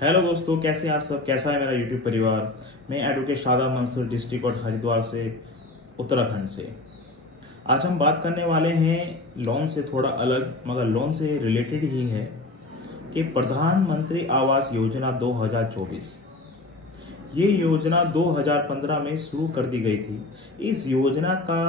Hello दोस्तों, कैसे हैं आप सब। कैसा है मेरा यूट्यूब परिवार। मैं advocate Shadab Mansoor, district court Haridwar से, उत्तराखंड से। आज हम बात करने वाले हैं लोन से थोड़ा अलग मगर लोन से रिलेटेड ही है कि प्रधानमंत्री आवास योजना 2024। ये योजना 2015 में शुरू कर दी गई थी। इस योजना का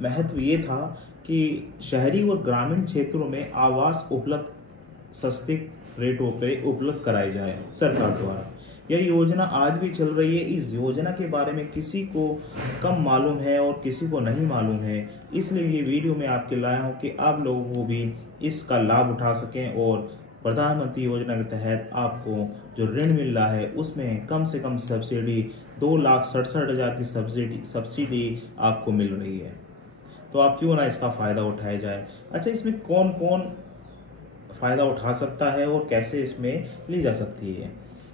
महत्व ये था कि शहरी और ग्रामीण क्षेत्रों में आवास उपलब्ध सस्ते रेटों पे उपलब्ध कराई जाए सरकार द्वारा। यह योजना आज भी चल रही है। इस योजना के बारे में किसी को कम मालूम है और किसी को नहीं मालूम है, इसलिए ये वीडियो मैं आपके लाया हूँ कि आप लोगों को भी इसका लाभ उठा सकें और प्रधानमंत्री योजना के तहत आपको जो ऋण मिल रहा है उसमें कम से कम सब्सिडी 2,67,000 की सब्सिडी आपको मिल रही है। तो आप क्यों ना इसका फायदा उठाया जाए। अच्छा, इसमें कौन कौन फायदा उठा सकता है और कैसे इसमें ली जा सकती है।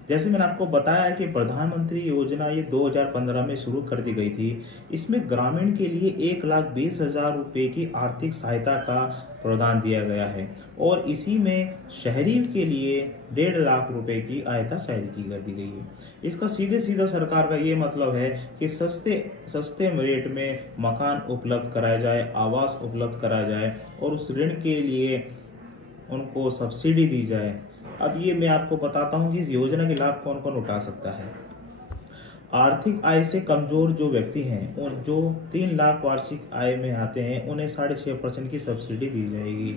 जैसे मैंने आपको बताया कि प्रधानमंत्री योजना ये 2015 में शुरू कर दी गई थी। इसमें ग्रामीण के लिए 1,20,000 रुपये की आर्थिक सहायता का प्रदान दिया गया है और इसी में शहरी के लिए 1.5 लाख रुपए की सहायता कर दी गई है। इसका सीधे सीधा सरकार का ये मतलब है कि सस्ते रेट में मकान उपलब्ध कराया जाए, आवास उपलब्ध कराया जाए और उस ऋण के लिए उनको सब्सिडी दी जाए। अब ये मैं आपको बताता हूँ कि इस योजना के लाभ कौन कौन उठा सकता है। आर्थिक आय से कमजोर जो व्यक्ति हैं और जो 3 लाख वार्षिक आय में आते हैं उन्हें 6.5% की सब्सिडी दी जाएगी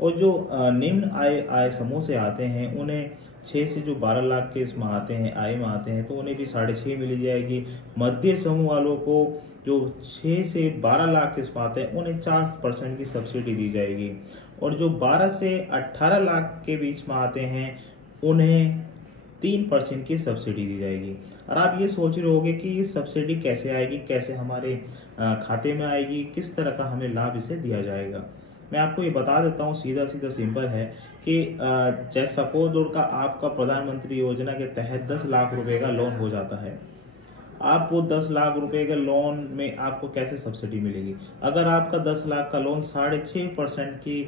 और जो निम्न आय समूह से आते हैं उन्हें 6 से जो 12 लाख के इसमें आते हैं आय में आते हैं तो उन्हें भी 6.5 मिल जाएगी। मध्य समूह वालों को जो 6 से 12 लाख के इसमें आते हैं उन्हें 4% की सब्सिडी दी जाएगी और जो 12 से 18 लाख के बीच में आते हैं उन्हें 3% की सब्सिडी दी जाएगी। और आप ये सोच रहे होंगे कि ये सब्सिडी कैसे आएगी, कैसे हमारे खाते में आएगी, किस तरह का हमें लाभ इसे दिया जाएगा। मैं आपको ये बता देता हूँ, सीधा सीधा सिंपल है कि जैसे सपोज का आपका प्रधानमंत्री योजना के तहत 10 लाख रुपए का लोन हो जाता है। आपको 10 लाख रुपए के लोन में आपको कैसे सब्सिडी मिलेगी। अगर आपका 10 लाख का लोन 6.5% की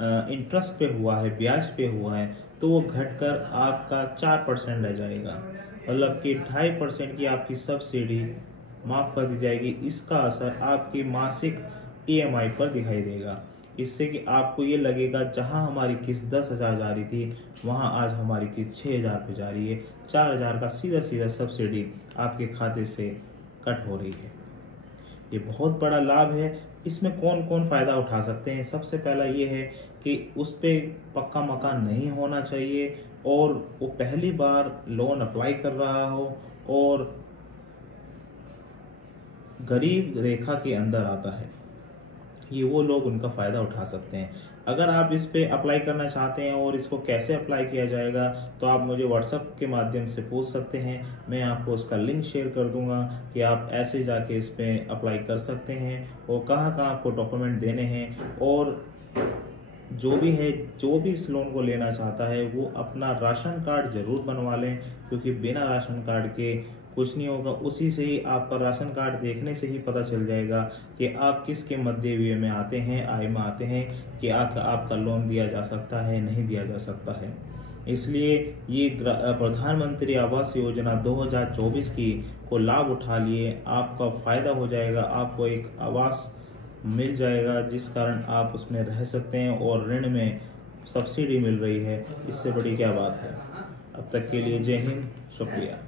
इंटरेस्ट पे हुआ है, ब्याज पे हुआ है, तो वो घटकर आपका 4% रह जाएगा। मतलब कि 2.5% की आपकी सब्सिडी माफ कर दी जाएगी। इसका असर आपकी मासिक EMI पर दिखाई देगा। इससे कि आपको ये लगेगा जहां हमारी किस्त 10,000 जा रही थी वहां आज हमारी किस्त 6,000 पे जा रही है। 4,000 का सीधा सीधा सब्सिडी आपके खाते से कट हो रही है। ये बहुत बड़ा लाभ है। इसमें कौन कौन फायदा उठा सकते हैं। सबसे पहला ये है कि उस पे पक्का मकान नहीं होना चाहिए और वो पहली बार लोन अप्लाई कर रहा हो और गरीब रेखा के अंदर आता है। ये वो लोग उनका फायदा उठा सकते हैं। अगर आप इस पे अप्लाई करना चाहते हैं और इसको कैसे अप्लाई किया जाएगा तो आप मुझे व्हाट्सएप के माध्यम से पूछ सकते हैं। मैं आपको उसका लिंक शेयर कर दूंगा कि आप ऐसे जाके इस पे अप्लाई कर सकते हैं और कहाँ कहाँ आपको डॉक्यूमेंट देने हैं। और जो भी इस लोन को लेना चाहता है वो अपना राशन कार्ड जरूर बनवा लें, क्योंकि बिना राशन कार्ड के कुछ नहीं होगा। उसी से ही आपका राशन कार्ड देखने से ही पता चल जाएगा कि आप किसके मध्य व्यय में आते हैं, आय में आते हैं, कि आपका लोन दिया जा सकता है नहीं दिया जा सकता है। इसलिए ये प्रधानमंत्री आवास योजना 2024 की को लाभ उठा लिए, आपका फायदा हो जाएगा। आपको एक आवास मिल जाएगा जिस कारण आप उसमें रह सकते हैं और ऋण में सब्सिडी मिल रही है। इससे बड़ी क्या बात है। अब तक के लिए जय हिंद, शुक्रिया।